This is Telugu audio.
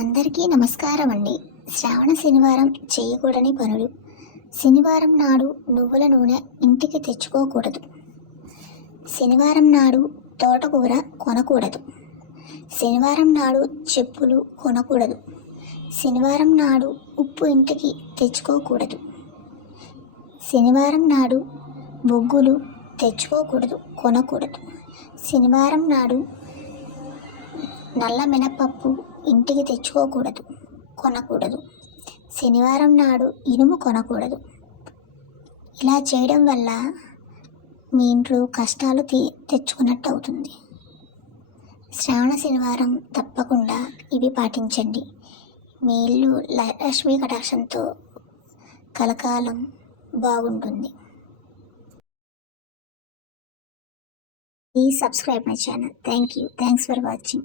అందరికీ నమస్కారం అండి. శ్రావణ శనివారం చేయకూడని పనులు. శనివారం నాడు నువ్వుల నూనె ఇంటికి తెచ్చుకోకూడదు. శనివారం నాడు తోటకూర కొనకూడదు. శనివారం నాడు చెప్పులు కొనకూడదు. శనివారం నాడు ఉప్పు ఇంటికి తెచ్చుకోకూడదు. శనివారం నాడు బొగ్గులు తెచ్చుకోకూడదు, కొనకూడదు. శనివారం నాడు నల్ల మినపప్పు ఇంటికి తెచ్చుకోకూడదు, కొనకూడదు. శనివారం నాడు ఇనుము కొనకూడదు. ఇలా చేయడం వల్ల మీ ఇంట్లో కష్టాలు తెచ్చుకున్నట్టు అవుతుంది. శ్రావణ శనివారం తప్పకుండా ఇవి పాటించండి. మీ ఇల్లు లక్ష్మీ కటాక్షంతో కలకాలం బాగుంటుంది. Please subscribe my channel. Thank you. Thanks for watching.